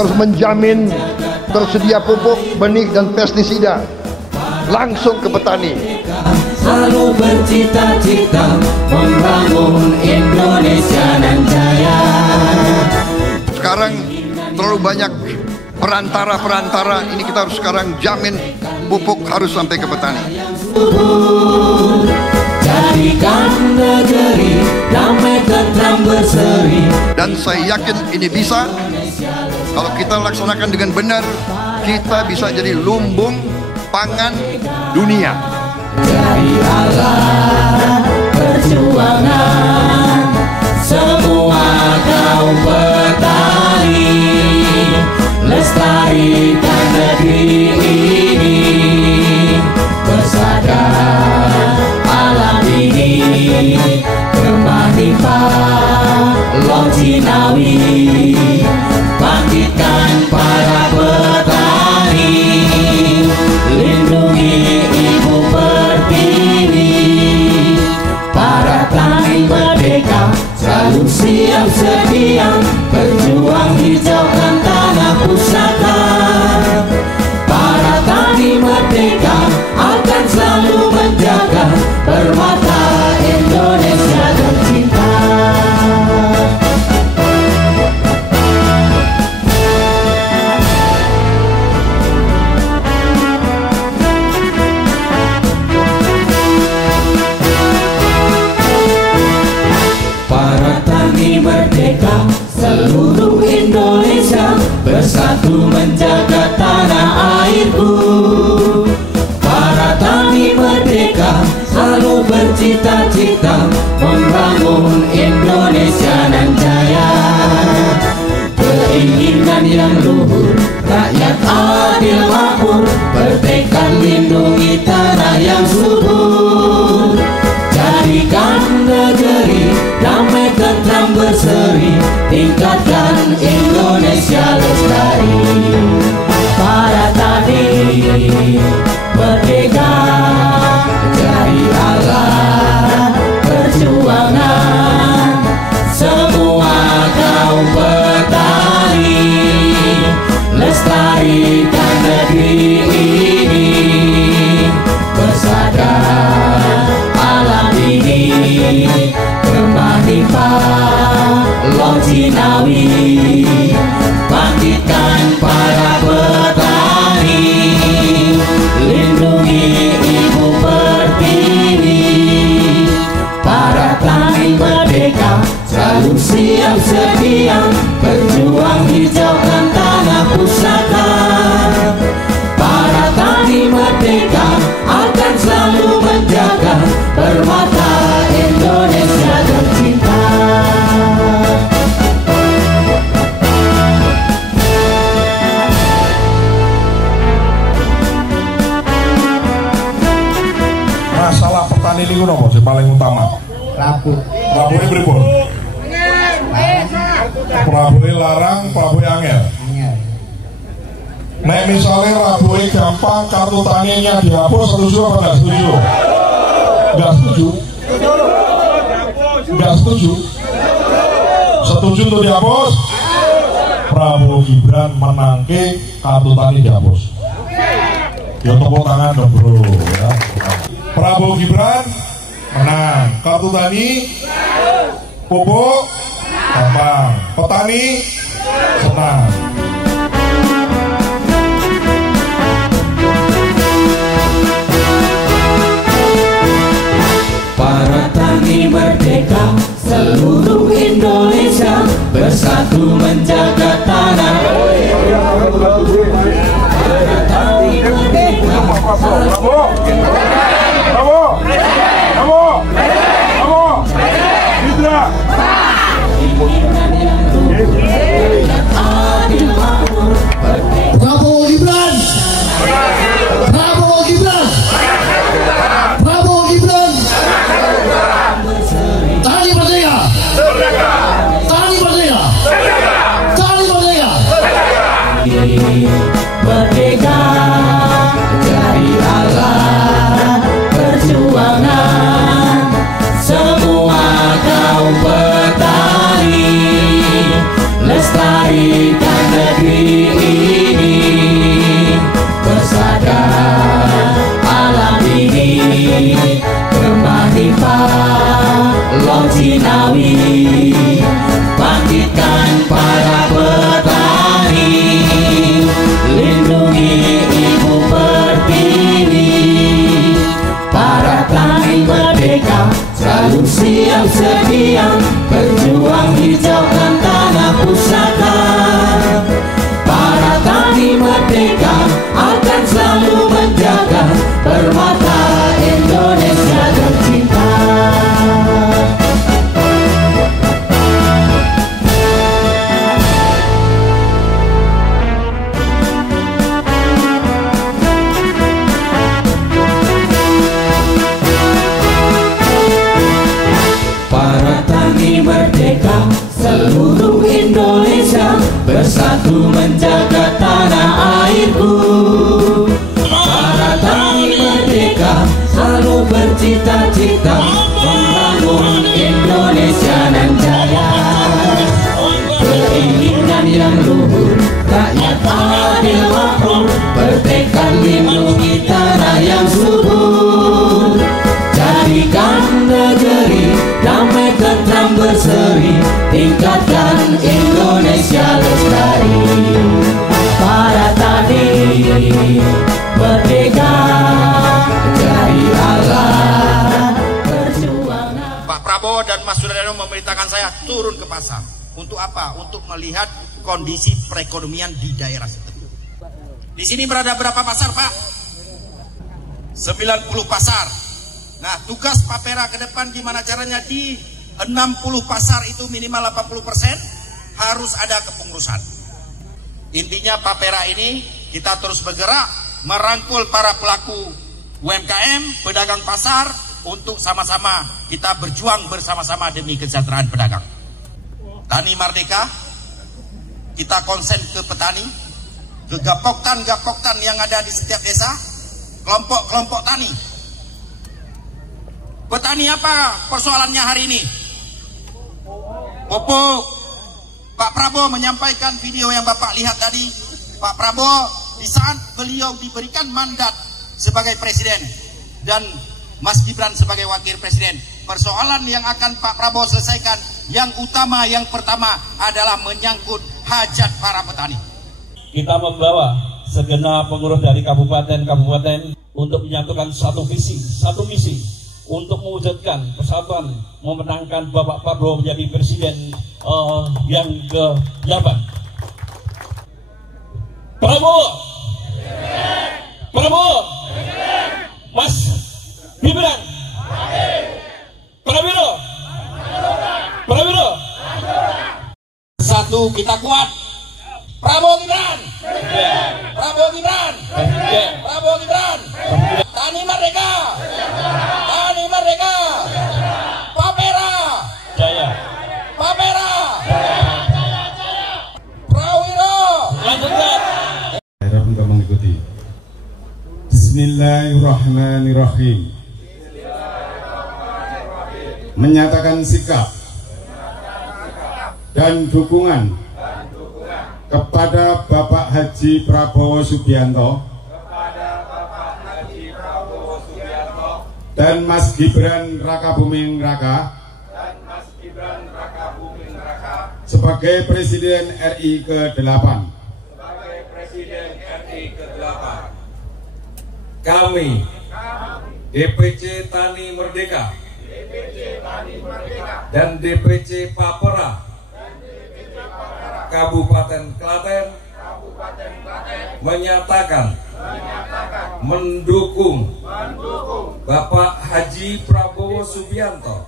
kita harus menjamin tersedia pupuk, benih dan pestisida langsung ke petani. Selalu bercita-cita membangun Indonesia nan jaya. Sekarang terlalu banyak perantara-perantara, ini kita harus sekarang jamin pupuk harus sampai ke petani. Jadikan negeri damai tentram berseri. Dan saya yakin ini bisa. Kalau kita laksanakan dengan benar, kita bisa jadi lumbung pangan dunia. Dari Allah perjuangan semua kaum petani, lestarikan negeri ini, bersadar alam ini gemah limpah Laut Cinawi, bangkitkan para petani, lindungi ibu pertiwi, para tani merdeka selalu siap sedia berjuang hijaukan tanah pusaka. Para tani merdeka akan selalu menjaga permata Indonesia tercinta. Para tani merdeka seluruh Indonesia bersatu menjaga tanah airku. Para tani merdeka selalu bercita-cita membangun Indonesia nan jaya. Keinginan yang luhur, rakyat adil makmur, bertekad lindungi tanah yang subur. Jadikan negeri damai tentram berseri, tingkatkan Indonesia lestari. Para tani merdeka dari Allah perjuangan semua kaum petani, lestarikan negeri ini, bersadar alam ini gemah limpah Laut Cinawi, bangkitkan para petani, lindungi ibu pertiwi, para tani merdeka selalu siap sedia berjuang hijaukan tanah pusaka. Para tani merdeka akan selalu menjaga permata Indonesia tercinta. Masalah petani ini apa sih paling utama? Rabu Rabunya pripun? Rabunya larang, Rabunya angel. Nek misalnya Rabunya gampang, kartu taninya dihapus, setuju apa nggak setuju? Nggak setuju? Nggak setuju? Setuju untuk dihapus? Prabowo Gibran menangke kartu tani dihapus. Ya tepuk tangan dong bro ya. Prabowo Gibran menang, kartu tani pupuk gampang, petani senang. Para tani merdeka seluruh Indonesia bersatu menjaga tanah. Para tani merdeka Bravo! Bravo! Bravo! Bravo! Hidra! Prabowo Gibran. Prabowo Gibran. Prabowo Gibran. Tani merdeka. Tani merdeka. Tani merdeka. Merdeka dari Allah perjuangan semua kaum petani, lestarikan negeri Sinawi, bangkitkan para petani, lindungi Ibu Pertiwi. Para tani merdeka selalu siap sedia, berjuang hijaukan tanah pusaka. Para tani merdeka akan selalu menjaga permata Indonesia tercinta. Para tani merdeka seluruh Indonesia bersatu menjaga tanah airku. Para tani merdeka selalu bercita-cita membangun Indonesia nan jaya. Keinginan yang luhur, rakyat adil makmur, bertekad lindungi tanah yang subur. Jadikan negeri damai tentram berseri, tingkatkan Indonesia lestari. Para tani merdeka dari Allah perjuangan. Pak Prabowo dan Mas Suryapalo memerintahkan saya turun ke pasar. Untuk apa? Untuk melihat kondisi perekonomian di daerah tersebut. Di sini berada berapa pasar, Pak? 90 pasar. Nah, tugas Pak Pera ke depan gimana caranya di 60 pasar itu minimal 80% harus ada kepengurusan. Intinya Pak Pera ini kita terus bergerak merangkul para pelaku UMKM, pedagang pasar untuk sama-sama kita berjuang bersama-sama demi kesejahteraan pedagang. Tani merdeka, kita konsen ke petani, ke gapoktan-gapoktan yang ada di setiap desa, kelompok-kelompok tani. Petani apa persoalannya hari ini? Pupuk. Pak Prabowo menyampaikan video yang Bapak lihat tadi. Pak Prabowo di saat beliau diberikan mandat sebagai presiden dan Mas Gibran sebagai wakil presiden, persoalan yang akan Pak Prabowo selesaikan yang utama, yang pertama adalah menyangkut hajat para petani. Kita membawa segenap pengurus dari kabupaten-kabupaten untuk menyatukan satu visi, satu misi untuk mewujudkan persatuan, memenangkan Bapak Prabowo menjadi presiden yang ke-8. Prabowo, Prabowo, Mas Gibran, Prabowo, Prabowo. Satu, kita kuat. Prabowo Gibran, Prabowo Gibran, Prabowo Gibran. Tani merdeka, tani merdeka. Pak Pera, Jaya, Pak Pera, Prawiro. lanjutkan. Harap untuk mengikuti. Bismillahirrahmanirrahim. Menyatakan sikap dan dukungan kepada Bapak Haji Prabowo Subianto dan Mas Gibran Rakabuming Raka sebagai Presiden RI ke-8. Kami DPC Tani Merdeka dan DPC Papera Kabupaten Klaten menyatakan mendukung Bapak Haji Prabowo Subianto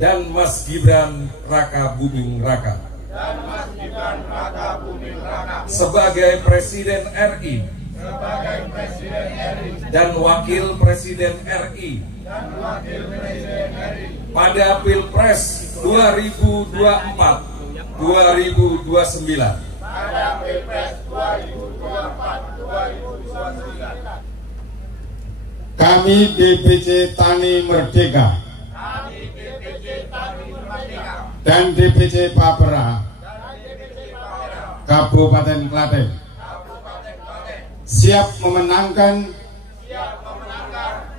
dan Mas Gibran Rakabuming Raka sebagai Presiden RI dan Wakil Presiden RI pada Pilpres 2024-2029. Kami DPC Tani Merdeka dan DPC Papera Kabupaten Klaten siap memenangkan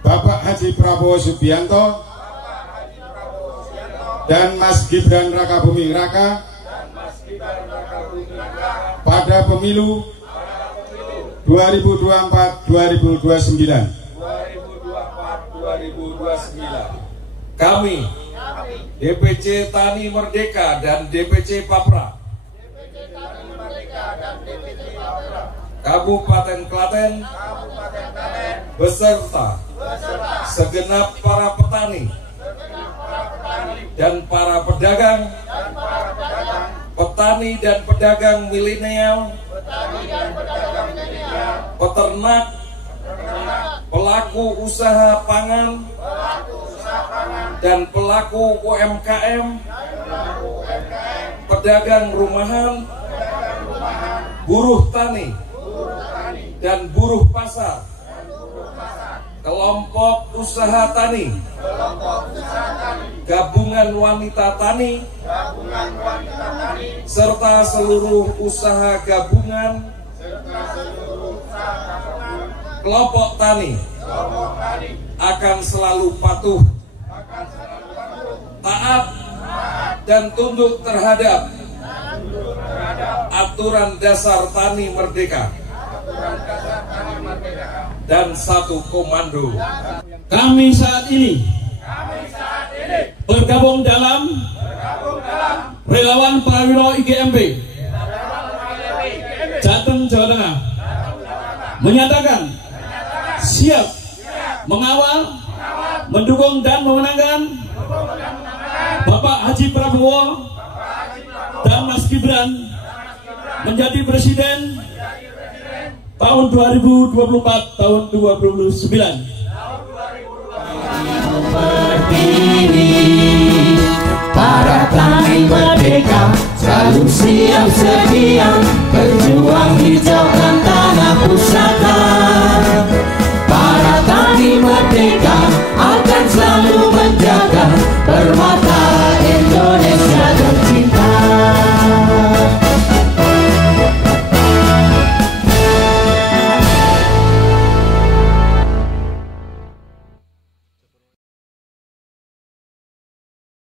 Bapak Haji Prabowo Subianto dan Mas Gibran Rakabuming Raka pada pemilu 2024-2029. Kami DPC Tani Merdeka dan DPC Papra Kabupaten Klaten beserta segenap para petani dan para pedagang, petani dan pedagang milenial, peternak, pelaku usaha pangan, dan pelaku UMKM, pedagang rumahan, buruh tani, dan buruh pasar, kelompok usaha tani, gabungan wanita tani, serta seluruh usaha gabungan kelompok tani akan selalu patuh, taat, dan tunduk terhadap aturan dasar Tani Merdeka dan satu komando. Kami saat ini bergabung dalam Relawan Prawiro IGMB Jateng, Jawa Tengah, menyatakan siap mengawal, mendukung dan memenangkan Bapak Haji Prabowo dan Mas Gibran menjadi presiden tahun 2024 tahun 2029. Berdiri para tani